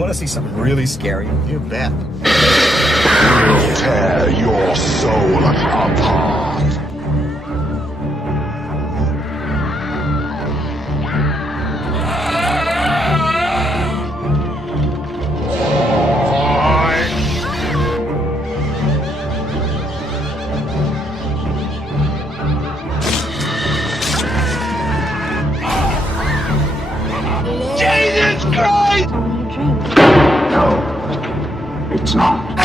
want to see something really scary? You bet. We'll tear your soul apart. Jesus Christ! No, it's not.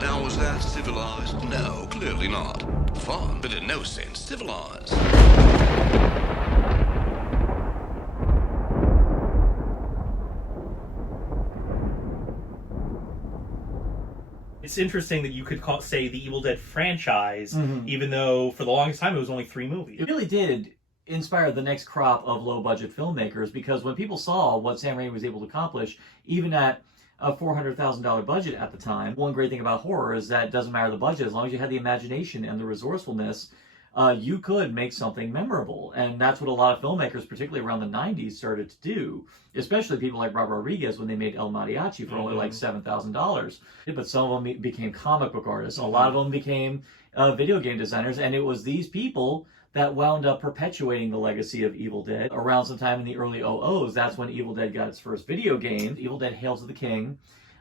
Now, was that civilized? No, clearly not. Fun, but in no sense civilized. It's interesting that you could say the Evil Dead franchise, even though for the longest time it was only 3 movies. It really did inspire the next crop of low-budget filmmakers, because when people saw what Sam Raimi was able to accomplish, even at a $400,000 budget at the time, one great thing about horror is that it doesn't matter the budget. As long as you had the imagination and the resourcefulness, you could make something memorable. And that's what a lot of filmmakers, particularly around the 90s, started to do, especially people like Robert Rodriguez when they made El Mariachi for only like $7,000. But some of them became comic book artists. A lot of them became video game designers, and it was these people that wound up perpetuating the legacy of Evil Dead. Around sometime in the early 00s, that's when Evil Dead got its first video game, Evil Dead Hail to the King.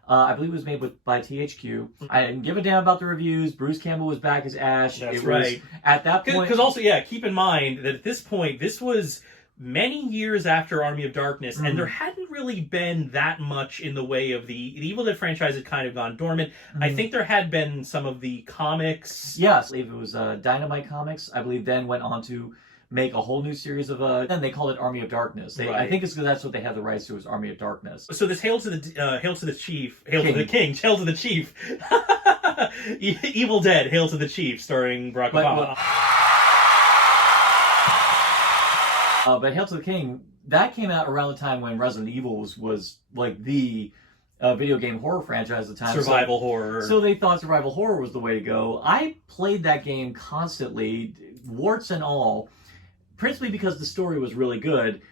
I believe it was made by THQ. I didn't give a damn about the reviews. Bruce Campbell was back as Ash. That's right. At that point... Because also, yeah, keep in mind that at this point, this was many years after Army of Darkness, and there hadn't really been that much in the way of the Evil Dead franchise had kind of gone dormant. I think there had been some of the comics. Yes, I believe it was Dynamite Comics. I believe then went on to make a whole new series of then they called it Army of Darkness. I think it's because that's what they had the rights to, was Army of Darkness. So this Hail to the Chief, Hail to the King, Hail to the Chief, Evil Dead, Hail to the Chief, starring Barack Obama. But Hail to the King, that came out around the time when Resident Evil was like the video game horror franchise at the time. Survival horror. So they thought survival horror was the way to go. I played that game constantly, warts and all, principally because the story was really good.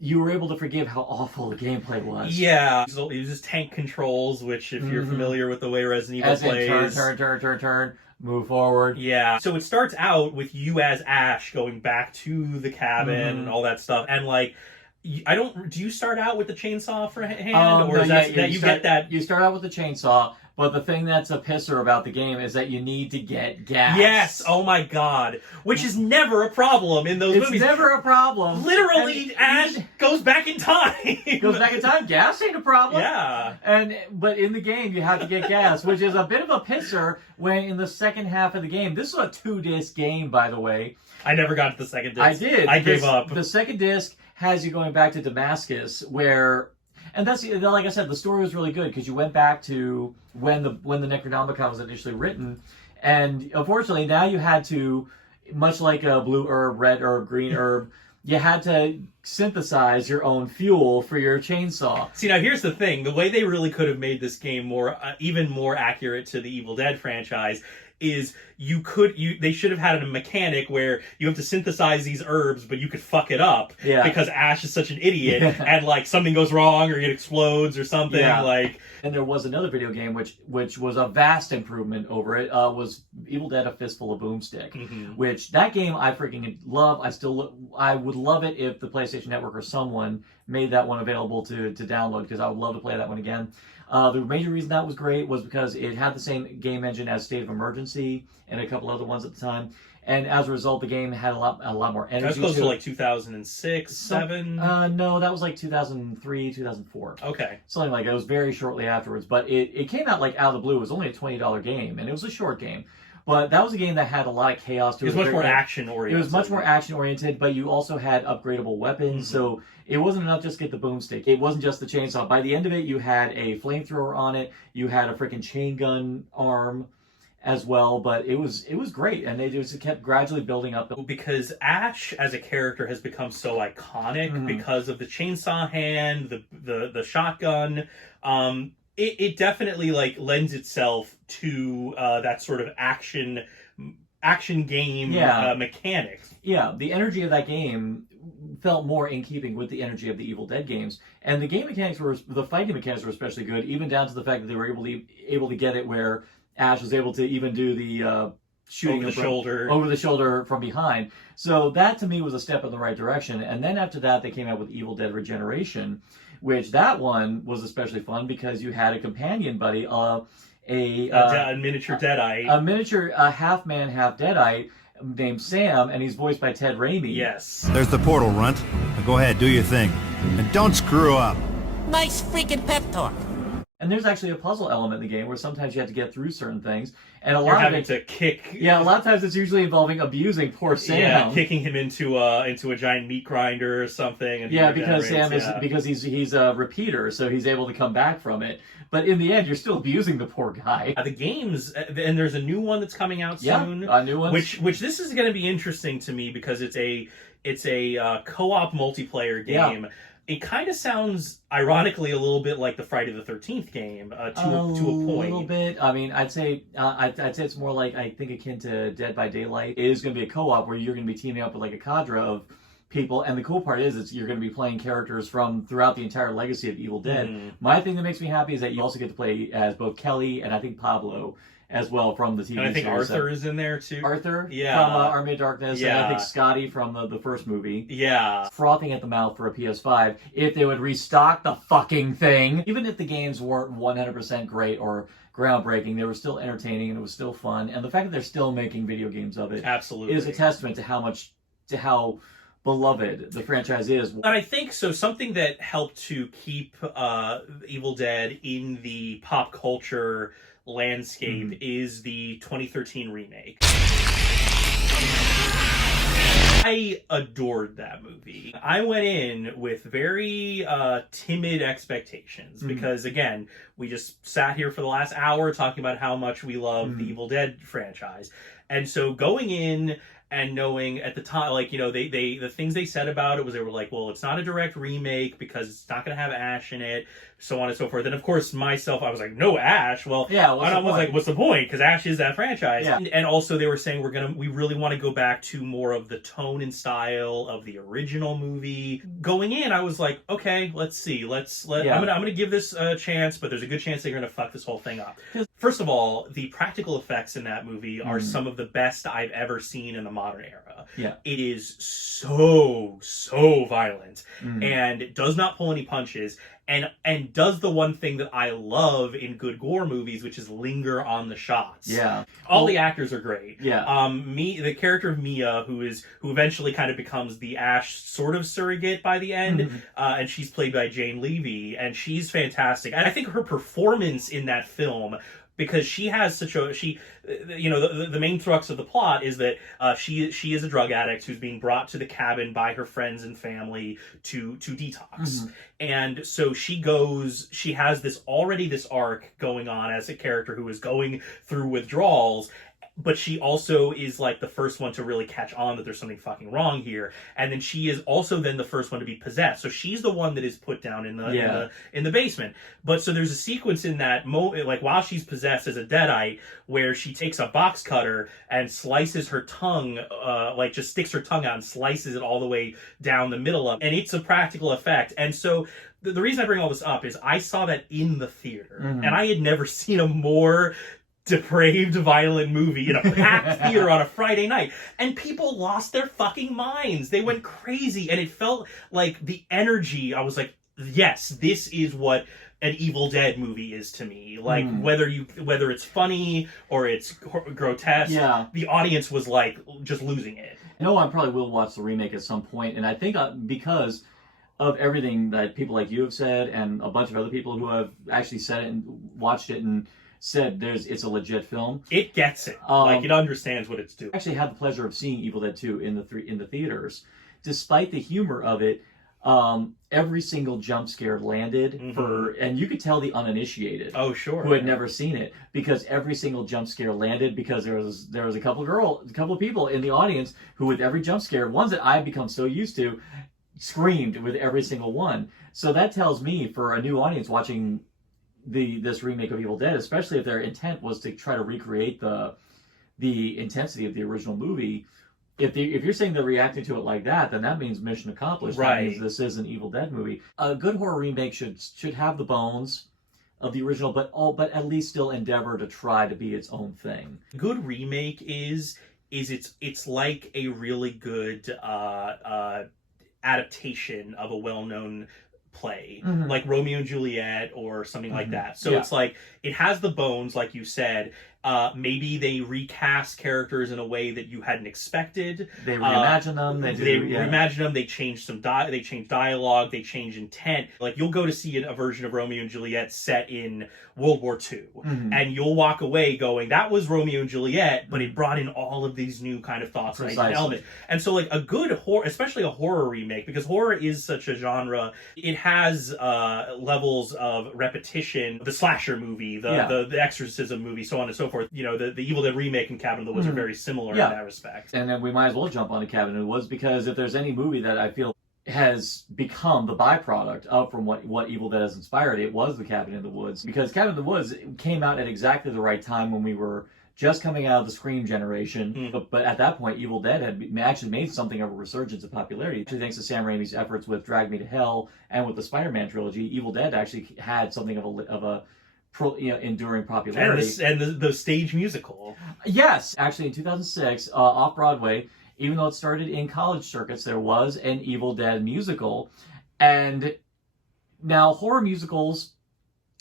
You were able to forgive how awful the gameplay was. Yeah. So it uses tank controls, which if you're familiar with the way Resident Evil plays... turn, move forward. Yeah. So it starts out with you as Ash going back to the cabin and all that stuff. And like, do you start out with the chainsaw for hand? Or is You start out with the chainsaw, but the thing that's a pisser about the game is that you need to get gas. Yes, oh my god. Which is never a problem in those movies. It's never a problem. Literally, Ash goes back in time. Goes back in time? Gas ain't a problem. Yeah. But in the game, you have to get gas, which is a bit of a pisser when in the second half of the game, this is a 2-disc game, by the way. I never got to the second disc. I did. I gave up. The second disc has you going back to Damascus, where... And that's, like I said, the story was really good because you went back to when the Necronomicon was initially written, and unfortunately now you had to, much like a blue herb, red herb, green herb, you had to synthesize your own fuel for your chainsaw. See, now here's the thing: the way they really could have made this game more, even more accurate to the Evil Dead franchise is they should have had a mechanic where you have to synthesize these herbs, but you could fuck it up because Ash is such an idiot and like something goes wrong or it explodes or something like. And there was another video game which was a vast improvement over it. Was Evil Dead: A Fistful of Boomstick, which that game I freaking love. I would love it if the PlayStation Network or someone made that one available to download, because I would love to play that one again. The major reason that was great was because it had the same game engine as State of Emergency and a couple other ones at the time. And as a result, the game had a lot more energy. That was close to like 2006, 7? No, that was like 2003, 2004. Okay. Something like that. It was very shortly afterwards. But it came out like out of the blue. It was only a $20 game, and it was a short game. But that was a game that had a lot of chaos to it. It was much more action-oriented. It was much more action-oriented, but you also had upgradable weapons, so it wasn't enough just to get the boomstick. It wasn't just the chainsaw. By the end of it, you had a flamethrower on it, you had a freaking chain gun arm as well, but it was great, and they just kept gradually building up. Because Ash, as a character, has become so iconic because of the chainsaw hand, the shotgun. It definitely like lends itself to that sort of action game mechanics. Yeah, the energy of that game felt more in keeping with the energy of the Evil Dead games. And the fighting mechanics were especially good, even down to the fact that they were able to get it where Ash was able to even do the shooting over the shoulder from behind. So that to me was a step in the right direction. And then after that, they came out with Evil Dead Regeneration, which that one was especially fun because you had a companion buddy, a miniature Deadite, a miniature half man, half Deadite named Sam, and he's voiced by Ted Raimi. Yes. There's the portal, Runt. Now go ahead, do your thing. And don't screw up. Nice freaking pep talk. And there's actually a puzzle element in the game where sometimes you have to get through certain things, and You're having to kick. Yeah, a lot of times it's usually involving abusing poor Sam. Yeah, kicking him into a giant meat grinder or something. And yeah, because Sam is because he's a repeater, so he's able to come back from it. But in the end, you're still abusing the poor guy. The games, and there's a new one that's coming out soon. Yeah, a new one. Which this is going to be interesting to me because it's a co-op multiplayer game. Yeah. It kind of sounds, ironically, a little bit like the Friday the 13th game to a point. A little bit. I mean, I'd say it's more like, I think, akin to Dead by Daylight. It is going to be a co-op where you're going to be teaming up with like a cadre of people, and the cool part is you're going to be playing characters from throughout the entire legacy of Evil Dead. My thing that makes me happy is that you also get to play as both Kelly and I think Pablo as well from the TV series. And I think Arthur is in there too. Arthur? Yeah. From Army of Darkness. Yeah. And I think Scotty from the first movie. Yeah. Frothing at the mouth for a PS5 if they would restock the fucking thing. Even if the games weren't 100% great or groundbreaking, they were still entertaining and it was still fun. And the fact that they're still making video games of it absolutely is a testament to how beloved the franchise is. And I think so. Something that helped to keep Evil Dead in the pop culture landscape is the 2013 remake. I adored that movie. I went in with very timid expectations because, again, we just sat here for the last hour talking about how much we love the Evil Dead franchise. And so going in and knowing at the time, like, you know, they the things they said about it was they were like, well, it's not a direct remake because it's not going to have Ash in it, so on and so forth. And of course, myself, I was like, no Ash. Well, yeah, I was like, what's the point? Because Ash is that franchise. Yeah. And also they were saying we really want to go back to more of the tone and style of the original movie. Going in, I was like, okay, let's see. I'm gonna give this a chance, but there's a good chance they're gonna fuck this whole thing up. First of all, the practical effects in that movie are some of the best I've ever seen in the modern era. Yeah. It is so violent and it does not pull any punches and does the one thing that I love in good gore movies, which is linger on the shots. Yeah. All the actors are great. Yeah. The character of Mia, who eventually kind of becomes the Ash sort of surrogate by the end, and she's played by Jane Levy, and she's fantastic. And I think her performance in that film, because she has the main crux of the plot is that she is a drug addict who's being brought to the cabin by her friends and family to detox. And so she has this arc going on as a character who is going through withdrawals, but she also is like the first one to really catch on that there's something fucking wrong here. And then she is also then the first one to be possessed. So she's the one that is put down in the basement. But so there's a sequence in that moment, like while she's possessed as a Deadite, where she takes a box cutter and slices her tongue, like just sticks her tongue out and slices it all the way down the middle of it. And it's a practical effect. And so the reason I bring all this up is I saw that in the theater, and I had never seen a more depraved, violent movie in a packed theater on a Friday night, and people lost their fucking minds. They went crazy, and it felt like the energy. I was like, yes, this is what an Evil Dead movie is to me. Like whether it's funny or it's grotesque, the audience was like just losing it. I know I probably will watch the remake at some point, and I think because of everything that people like you have said and a bunch of other people who have actually said it and watched it and said it's a legit film. It gets it. Like it understands what it's doing. I actually had the pleasure of seeing Evil Dead 2 in the theaters. Despite the humor of it, every single jump scare landed and you could tell the uninitiated. Oh, sure. Who had never seen it, because every single jump scare landed, because there was a couple of people in the audience who, with every jump scare, ones that I've become so used to, screamed with every single one. So that tells me, for a new audience watching this remake of Evil Dead, especially if their intent was to try to recreate the intensity of the original movie, If you're saying they're reacting to it like that, then that means mission accomplished. Right. That means this is an Evil Dead movie. A good horror remake should have the bones of the original, but at least still endeavor to try to be its own thing. Good remake is it's like a really good adaptation of a well-known play, like Romeo and Juliet or something like that. So it's like it has the bones, like you said. Maybe they recast characters in a way that you hadn't expected. They reimagine them. They reimagine them. They change they change dialogue. They change intent. Like you'll go to see a version of Romeo and Juliet set in World War II, and you'll walk away going, "That was Romeo and Juliet," but it brought in all of these new kind of thoughts and elements. And so, like a good horror, especially a horror remake, because horror is such a genre, it has levels of repetition. The slasher movie, the exorcism movie, so on and so forth. You know, the Evil Dead remake and Cabin in the Woods are very similar in that respect. And then we might as well jump on to Cabin in the Woods, because if there's any movie that I feel has become the byproduct of from what Evil Dead has inspired, it was the Cabin in the Woods. Because Cabin in the Woods came out at exactly the right time when we were just coming out of the Scream generation, but at that point, Evil Dead had actually made something of a resurgence of popularity. Thanks to Sam Raimi's efforts with Drag Me to Hell and with the Spider-Man trilogy, Evil Dead actually had something of a enduring popularity. And the stage musical. Yes, actually in 2006, off Broadway, even though it started in college circuits, there was an Evil Dead musical. And now horror musicals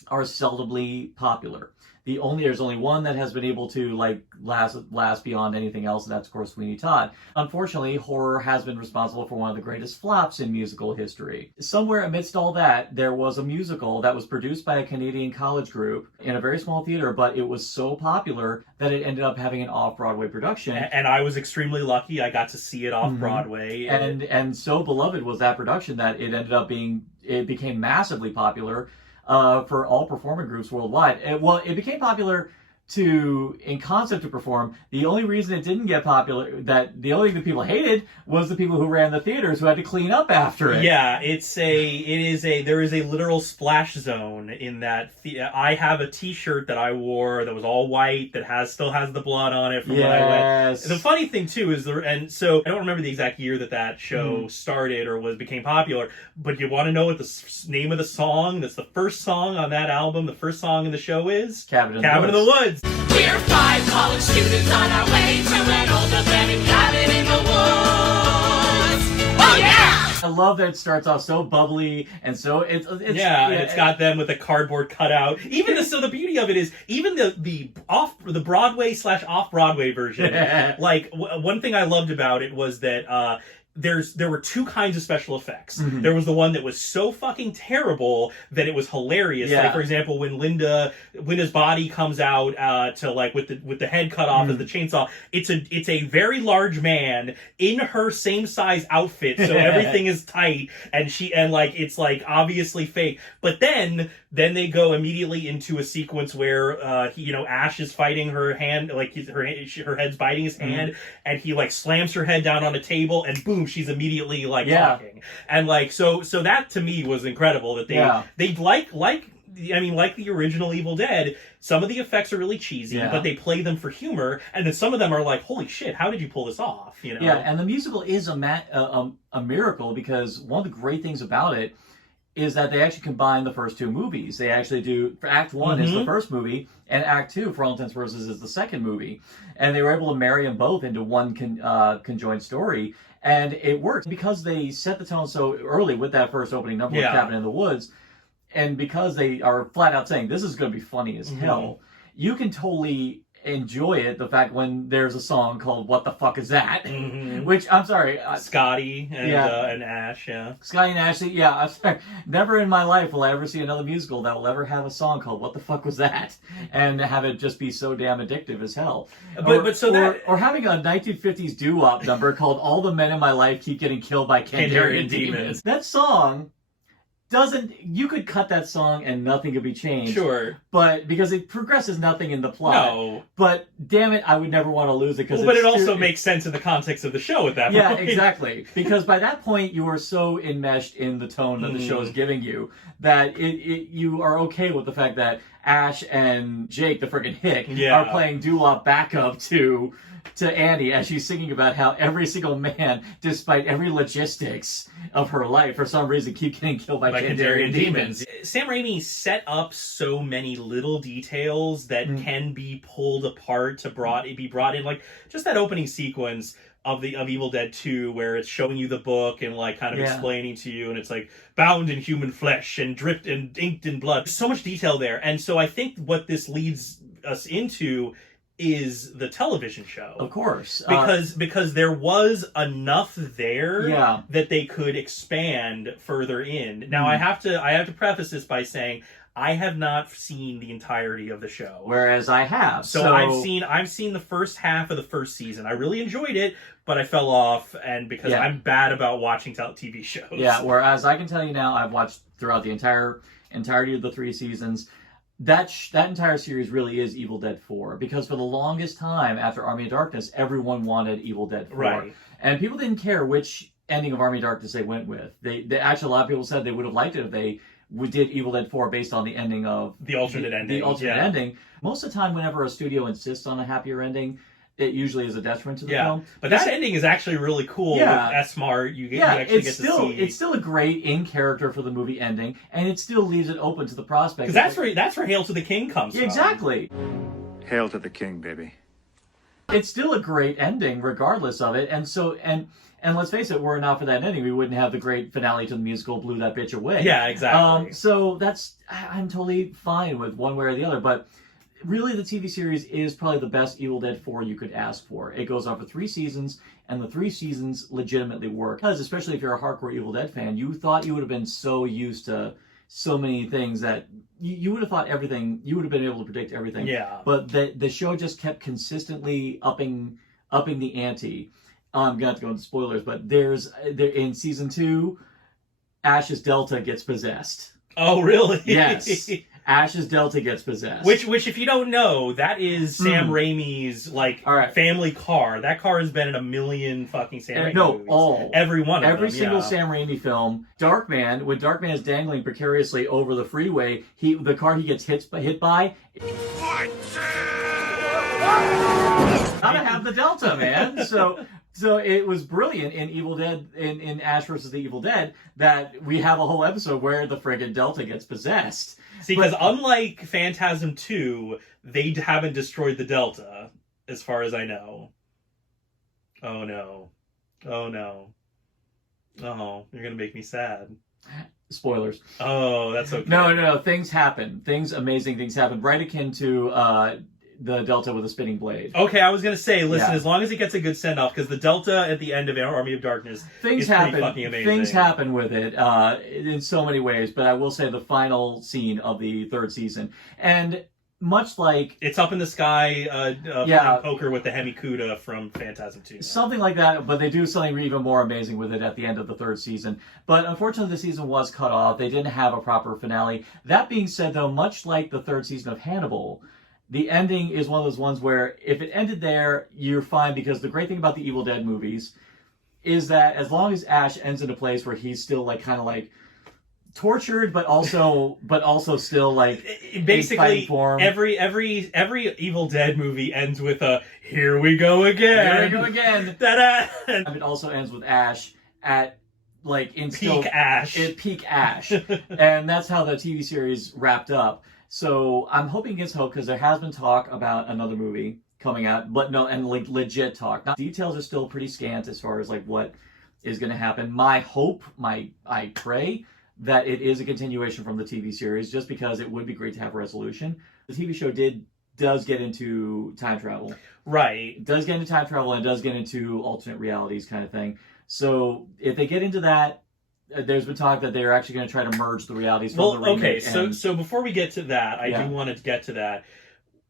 are seldomly popular. There's only one that has been able to last beyond anything else, and that's of course Sweeney Todd. Unfortunately, horror has been responsible for one of the greatest flops in musical history. Somewhere amidst all that, there was a musical that was produced by a Canadian college group in a very small theater, but it was so popular that it ended up having an off-Broadway production. And I was extremely lucky. I got to see it off Broadway. And so beloved was that production that it became massively popular for all performing groups worldwide. It became popular in concept to perform. The only reason it didn't get popular, the only thing that people hated, was the people who ran the theaters who had to clean up after it. Yeah, there is a literal splash zone in that. I have a T-shirt that I wore that was all white that still has the blood on it from when I went. The funny thing too is and so I don't remember the exact year that show started or became popular, but you want to know what the name of the song? That's the first song on that album. The first song in the show is Cabin in the Woods. We're 5 college students on our way to an old abandoned cabin in the woods. Oh yeah! I love that it starts off so bubbly and so and it's got them with a cardboard cutout. So the beauty of it is even the Broadway / off Broadway version. One thing I loved about it was that there were two kinds of special effects. There was the one that was so fucking terrible that it was hilarious. Like for example, when Linda's body comes out with the head cut off as the chainsaw, it's a very large man in her same size outfit, so everything is tight and it's obviously fake. But then they go immediately into a sequence where Ash is fighting her hand, her head's biting his hand, and he slams her head down on a table, and boom, she's immediately talking. And so that to me was incredible that they like the original Evil Dead, some of the effects are really cheesy, but they play them for humor, and then some of them are like, holy shit, how did you pull this off? Yeah, and the musical is a miracle, because one of the great things about it is that they actually combine the first two movies. They actually do, for Act 1 is the first movie, and Act 2, for all intents and purposes, is the second movie. And they were able to marry them both into one conjoined story, and it works because they set the tone so early with that first opening number with Cabin in the Woods, and because they are flat out saying, this is going to be funny as hell, you can totally enjoy it, the fact when there's a song called What the Fuck Is That? Which, I'm sorry, Scotty and Ash, Scotty and Ashley, I'm sorry. Never in my life will I ever see another musical that will ever have a song called What the Fuck Was That? And have it just be so damn addictive as hell. Or having a 1950s doo-wop number called All the Men in My Life Keep Getting Killed by Kandarian Demons. That song you could cut that song and nothing could be changed. Sure. But because it progresses nothing in the plot. No. But damn it, I would never want to lose it. But it also makes sense in the context of the show at that point. Yeah, exactly. Because by that point, you are so enmeshed in the tone that the show is giving you that you are okay with the fact that Ash and Jake, the friggin' hick, are playing doo-wop backup to to Annie as she's singing about how every single man, despite every logistics of her life, for some reason keep getting killed by Kandarian demons. Sam Raimi set up so many little details that can be pulled apart to be brought in, like just that opening sequence of Evil Dead 2 where it's showing you the book and like kind of explaining to you, and it's like bound in human flesh and dripped and inked in blood. There's so much detail there. And so I think what this leads us into is the television show. Of course. Because there was enough there that they could expand further in. Now I have to preface this by saying I have not seen the entirety of the show. Whereas I have. So I've seen the first half of the first season. I really enjoyed it, but I fell off, and because I'm bad about watching TV shows. Yeah, whereas I can tell you now, I've watched throughout the entirety of the 3 seasons. That entire series really is Evil Dead 4, because for the longest time after Army of Darkness, everyone wanted Evil Dead 4. Right. And people didn't care which ending of Army of Darkness they went with. They actually, a lot of people said they would have liked it if they did Evil Dead 4 based on the ending of... The alternate ending. The alternate ending. Most of the time, whenever a studio insists on a happier ending, it usually is a detriment to the film. But that ending is actually really cool with S-Mart. You actually get to see... It's still a great in-character for the movie ending, and it still leaves it open to the prospect. Because that's where Hail to the King comes from. Exactly. Hail to the king, baby. It's still a great ending, regardless of it, and let's face it, were it not for that ending, we wouldn't have the great finale to the musical Blew That Bitch Away. Yeah, exactly. So I'm totally fine with one way or the other, but really the TV series is probably the best Evil Dead 4 you could ask for. It goes on for 3 seasons, and the 3 seasons legitimately work. Because especially if you're a hardcore Evil Dead fan, you thought you would have been so used to so many things that you would have thought everything, you would have been able to predict everything. Yeah. But the show just kept consistently upping the ante. I'm gonna have to go into spoilers, but in season 2, Ash's Delta gets possessed. Oh, really? Yes. Ash's Delta gets possessed. Which, if you don't know, that is Sam Raimi's family car. That car has been in a million fucking Sam Raimi movies. Every one of them. Every single Sam Raimi film. Darkman, when Darkman is dangling precariously over the freeway, the car he gets hit by. Gotta have the Delta, man. So it was brilliant in Evil Dead, in Ash vs. the Evil Dead, that we have a whole episode where the friggin' Delta gets possessed. See, because unlike Phantasm 2, they haven't destroyed the Delta, as far as I know. Oh no. Oh no. Oh, you're gonna make me sad. Spoilers. Oh, that's okay. No. Things happen. Amazing things happen. Right akin to the Delta with a spinning blade. Okay, I was gonna say, listen, as long as it gets a good send off, because the Delta at the end of Army of Darkness is pretty fucking amazing. Things happen with it in so many ways, but I will say the final scene of the 3rd season, and much like it's up in the sky, playing poker with the Hemikuda from Phantasm 2. Something like that, but they do something even more amazing with it at the end of the 3rd season. But unfortunately, the season was cut off. They didn't have a proper finale. That being said, though, much like the 3rd season of Hannibal, the ending is one of those ones where if it ended there, you're fine, because the great thing about the Evil Dead movies is that as long as Ash ends in a place where he's still kind of tortured, but also still basically every Evil Dead movie ends with a "Here we go again." Here we go again. It also ends with Ash at peak Ash. Peak Ash, and that's how the TV series wrapped up. So I'm hoping against hope, because there has been talk about another movie coming out, but no, and legit talk. Now, details are still pretty scant as far as what is going to happen. My hope, I pray that it is a continuation from the TV series, just because it would be great to have a resolution. The TV show does get into time travel. Right. It does get into time travel, and it does get into alternate realities kind of thing. So if they get into that, there's been talk that they're actually going to try to merge the realities from the remake. Okay, so before we get to that, I do want to get to that.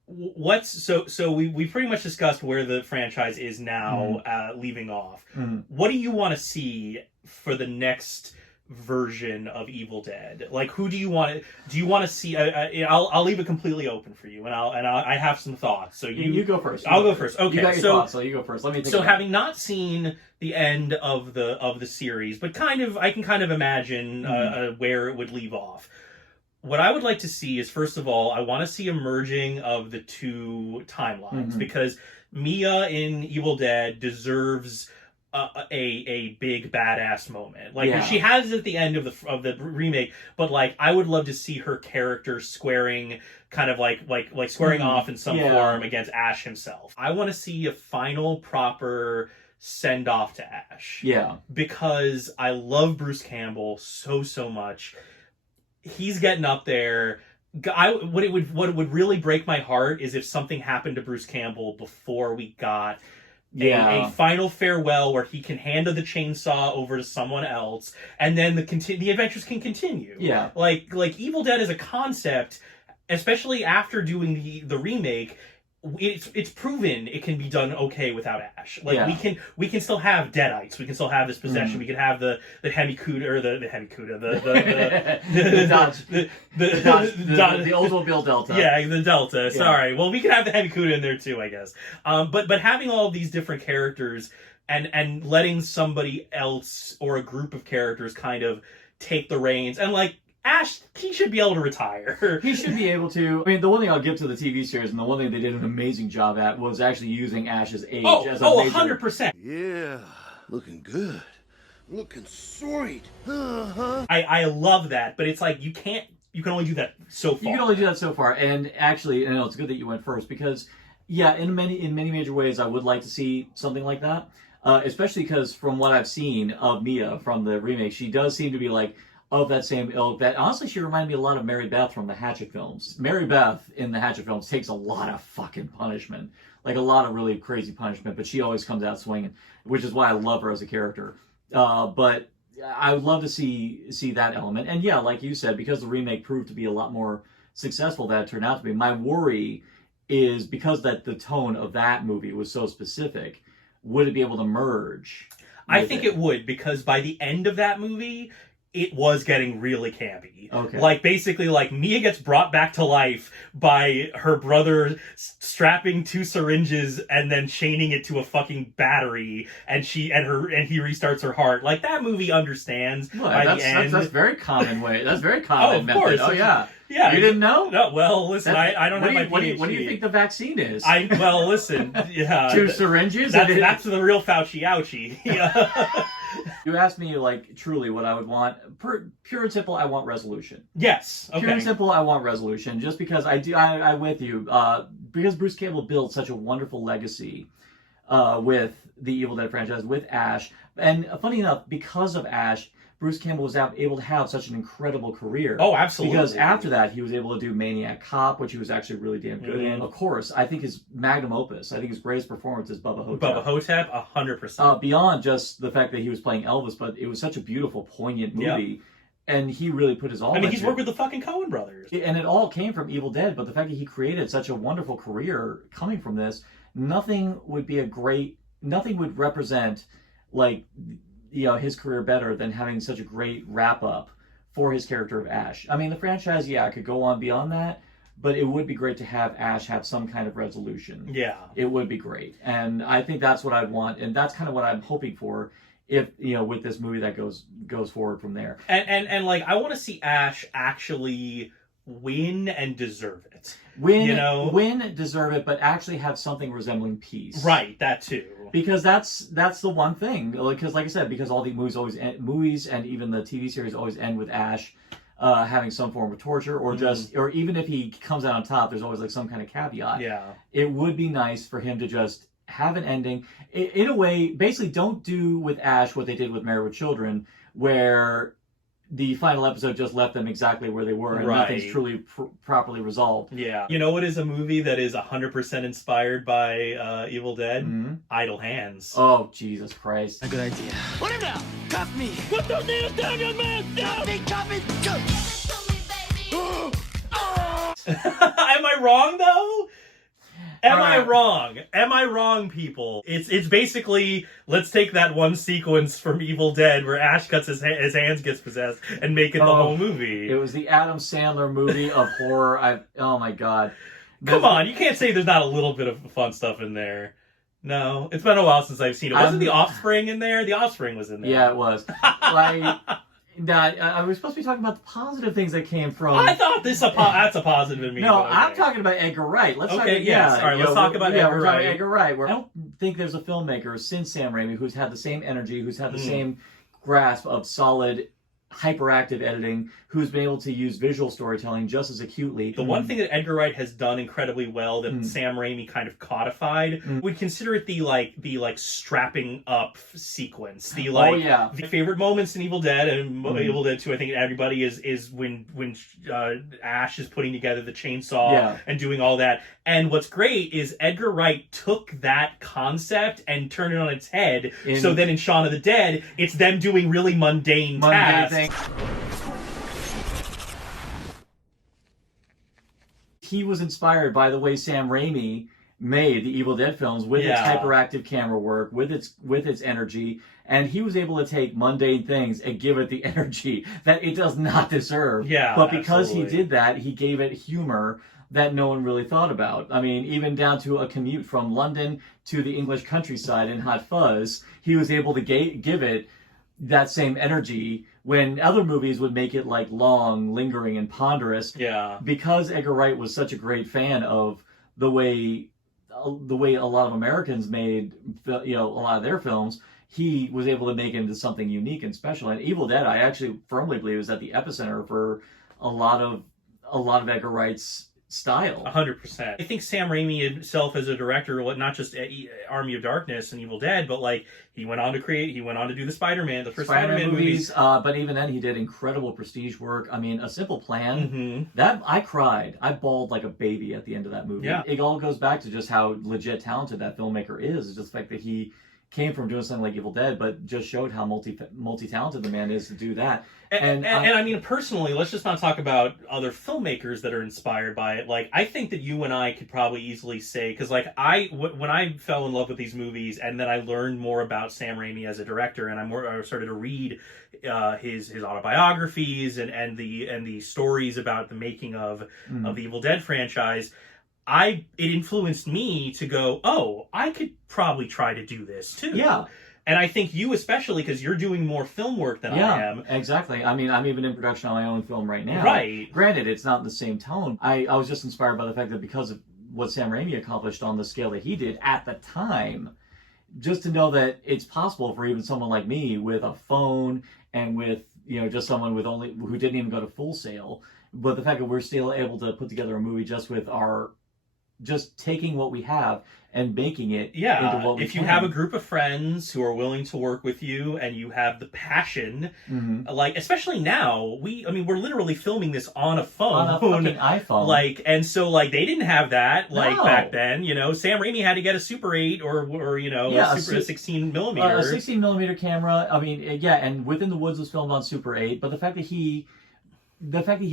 We pretty much discussed where the franchise is now, leaving off. What do you want to see for the next version of Evil Dead? Who do you want to? Do you want to see? I'll leave it completely open for you, and I have some thoughts. So you go first. I'll go first. Okay, you got your thoughts, so you go first. Let me think. So having not seen the end of the series, but I can kind of imagine where it would leave off. What I would like to see is, first of all, I want to see a merging of the two timelines, because Mia in Evil Dead deserves a big badass moment. Like she has it at the end of the remake, but like I would love to see her character squaring squaring off in some form against Ash himself. I want to see a final proper send off to Ash. Yeah. Because I love Bruce Campbell so much. He's getting up there. What would really break my heart is if something happened to Bruce Campbell before we got a final farewell where he can hand the chainsaw over to someone else, and then the adventures can continue. Yeah. Like Evil Dead as a concept, especially after doing the remake, it's proven it can be done okay without Ash. Like we can still have Deadites, we can still have this possession, we can have the Hemikuda or the Oldsmobile Delta. Yeah, the Delta. Sorry. Well, we can have the Hemikuda in there too, I guess. But having all of these different characters and letting somebody else or a group of characters kind of take the reins, and like Ash, he should be able to retire. He should be able to. I mean, the one thing I'll give to the TV series, and the one thing they did an amazing job at, was actually using Ash's age as a major... 100%. Yeah, looking good. Looking sweet. I love that, but it's like you can only do that so far. You can only do that so far, and actually, and it's good that you went first, because, yeah, in many major ways, I would like to see something like that, especially because from what I've seen of Mia from the remake, she does seem to be like of that same ilk. That honestly, she reminded me a lot of Mary Beth from the Hatchet films. Mary Beth in the Hatchet films takes a lot of fucking punishment, like a lot of really crazy punishment, but she always comes out swinging, which is why I love her as a character. But I would love to see that element, and yeah, like you said, because the remake proved to be a lot more successful than it turned out to be. My worry is because that the tone of that movie was so specific, would it be able to merge? I think it would, because by the end of that movie, it was getting really campy. Okay. Like, basically, like, Mia gets brought back to life by her brother strapping 2 syringes and then chaining it to a fucking battery, and he restarts her heart. Like, that movie understands by the end. That's very common way. That's very common of course. Oh, yeah. Yeah. You didn't know? No, well, listen, I don't have my PhD. What do you think the vaccine is? Well, listen, yeah. 2 syringes? That's the real Fauci ouchie. Yeah. You asked me, like, truly what I would want. Pure and simple, I want resolution. Yes. Okay. Pure and simple, I want resolution. Just because I'm with you. Because Bruce Campbell built such a wonderful legacy with the Evil Dead franchise, with Ash. And funny enough, because of Ash, Bruce Campbell was able to have such an incredible career. Oh, absolutely. Because after that, he was able to do Maniac Cop, which he was actually really damn good in. Of course, I think his magnum opus, I think his greatest performance is Bubba Hotep. Bubba Hotep, 100%. Beyond just the fact that he was playing Elvis, but it was such a beautiful, poignant movie. And he really put his all into it. He's worked with the fucking Coen brothers. And it all came from Evil Dead, but the fact that he created such a wonderful career coming from this, nothing would represent, like, his career better than having such a great wrap-up for his character of Ash. I mean, the franchise, could go on beyond that, but it would be great to have Ash have some kind of resolution. Yeah. It would be great. And I think that's what I'd want, and that's kind of what I'm hoping for if, with this movie that goes forward from there. And like, I want to see Ash actually win and deserve it. Win, deserve it, but actually have something resembling peace. Right, that too. Because that's the one thing. Because, like I said, because all the movies and even the TV series always end with Ash having some form of torture, or or even if he comes out on top, there's always like some kind of caveat. Yeah. It would be nice for him to just have an ending. In a way, basically, don't do with Ash what they did with Married with Children, where the final episode just left them exactly where they were, and nothing's truly properly resolved. Yeah. You know what is a movie that is 100% inspired by Evil Dead? Mm-hmm. Idle Hands. Oh, Jesus Christ. A good idea. Put him down! Cuff me! Put those needles down, young man! Down! Cuff me! Am I wrong, though? Am I wrong, people? It's basically, let's take that one sequence from Evil Dead where Ash cuts his hands gets possessed and make it the whole movie. It was the Adam Sandler movie of horror. Oh my God. Come on, you can't say there's not a little bit of fun stuff in there. No, it's been a while since I've seen it. Wasn't The Offspring in there? The Offspring was in there. Yeah, it was. I was supposed to be talking about the positive things that came from. I thought that's a positive in me. No, but okay. I'm talking about Edgar Wright. Let's talk. Okay, yes. All right, let's talk about Edgar we're Wright. talking Edgar Wright. I don't think there's a filmmaker since Sam Raimi who's had the same energy, who's had the same grasp of solid, hyperactive editing, who's been able to use visual storytelling just as acutely. The one thing that Edgar Wright has done incredibly well that Sam Raimi kind of codified, would consider it the strapping up sequence. The the favorite moments in Evil Dead and Evil Dead 2, I think everybody is when Ash is putting together the chainsaw and doing all that. And what's great is Edgar Wright took that concept and turned it on its head. So then in Shaun of the Dead, it's them doing really mundane tasks. He was inspired by the way Sam Raimi made the Evil Dead films with its hyperactive camera work, with its energy, and he was able to take mundane things and give it the energy that it does not deserve. Yeah, but because he did that, he gave it humor that no one really thought about. I mean, even down to a commute from London to the English countryside in Hot Fuzz, he was able to give it that same energy when other movies would make it like long, lingering, and ponderous. Yeah. Because Edgar Wright was such a great fan of the way a lot of Americans made a lot of their films, he was able to make it into something unique and special. And Evil Dead, I actually firmly believe, is at the epicenter for a lot of Edgar Wright's style. 100%. I think Sam Raimi himself as a director, not just Army of Darkness and Evil Dead, but like he went on to do the Spider-Man, the first Spider-Man movies. But even then, he did incredible prestige work. I mean, A Simple Plan. That I cried, I bawled like a baby at the end of that movie. Yeah. It all goes back to just how legit talented that filmmaker is. It's just the fact that he came from doing something like Evil Dead, but just showed how multi-talented the man is to do that. And I mean, personally, let's just not talk about other filmmakers that are inspired by it. Like, I think that you and I could probably easily say, because like when I fell in love with these movies, and then I learned more about Sam Raimi as a director, and I started to read his autobiographies and the stories about the making of the Evil Dead franchise. It influenced me to go, oh, I could probably try to do this too. Yeah. And I think you especially, because you're doing more film work than I am. Exactly. I mean, I'm even in production on my own film right now. Right. Granted, it's not in the same tone. I was just inspired by the fact that because of what Sam Raimi accomplished on the scale that he did at the time, just to know that it's possible for even someone like me with a phone and with, just someone who didn't even go to Full Sail, but the fact that we're still able to put together a movie just taking what we have and making it into what we if you have a group of friends who are willing to work with you and you have the passion, like especially now, we're literally filming this on a phone, on a fucking iPhone, and so they didn't have that back then. Sam Raimi had to get a Super 8 or a 16 millimeter, a 16 millimeter camera. I mean, and Within the Woods was filmed on Super 8, but the fact that he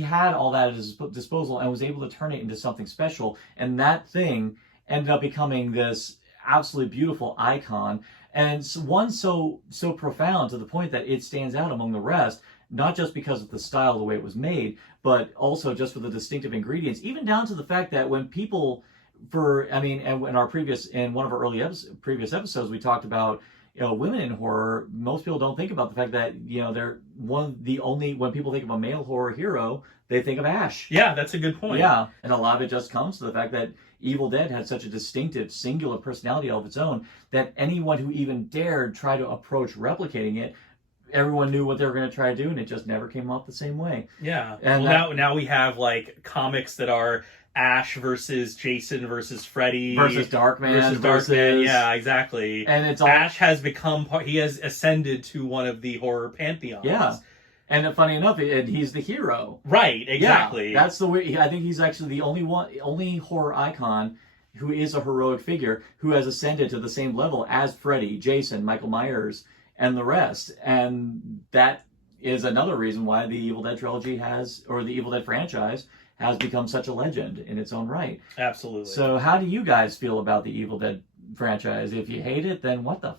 had all that at his disposal and was able to turn it into something special, and that thing ended up becoming this absolutely beautiful icon, and one so profound to the point that it stands out among the rest, not just because of the style, the way it was made, but also just for the distinctive ingredients, even down to the fact that when people, in one of our previous episodes, we talked about women in horror. Most people don't think about the fact that they're when people think of a male horror hero, they think of Ash. Yeah, that's a good point. Yeah, and a lot of it just comes to the fact that Evil Dead had such a distinctive, singular personality of its own that anyone who even dared try to approach replicating it, everyone knew what they were going to try to do, and it just never came off the same way. Yeah, and now we have comics that are Ash versus Jason versus Freddy versus Darkman. Yeah, exactly. And it's all... Ash has he has ascended to one of the horror pantheons. Yeah. And funny enough, he's the hero. Right, exactly. Yeah, that's the way. I think he's actually the only horror icon who is a heroic figure who has ascended to the same level as Freddy, Jason, Michael Myers, and the rest. And that is another reason why the Evil Dead trilogy the Evil Dead franchise has become such a legend in its own right. Absolutely. So how do you guys feel about the Evil Dead franchise? If you hate it, then what the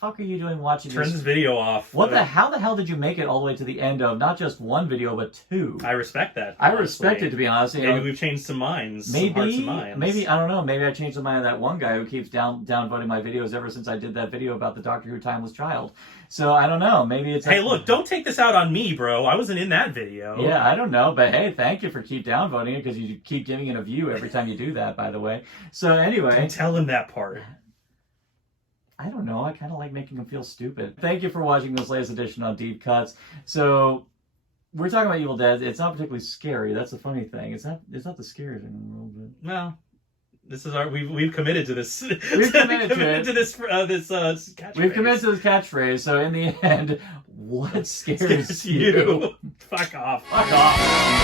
fuck are you doing watching Turn this? this video off. How the hell did you make it all the way to the end of not just one video but two? I respect that. I respect it, to be honest. Maybe we've changed some minds. Maybe, some hearts and minds. maybe I don't know. Maybe I changed the mind of that one guy who keeps downvoting my videos ever since I did that video about the Doctor Who Timeless Child. So I don't know. Maybe it's. Hey, look! Don't take this out on me, bro. I wasn't in that video. Yeah, I don't know, but hey, thank you for keep downvoting it because you keep giving it a view every time you do that. By the way. So anyway, Don't tell him that part. I don't know. I kind of like making them feel stupid. Thank you for watching this latest edition on Deep Cuts. So, we're talking about Evil Dead. It's not particularly scary. That's the funny thing. It's not the scariest thing in the world. But... No. This is we've committed to this. We've committed to this catchphrase. We've committed to this catchphrase. So, in the end, what scares you? Fuck off. Fuck off.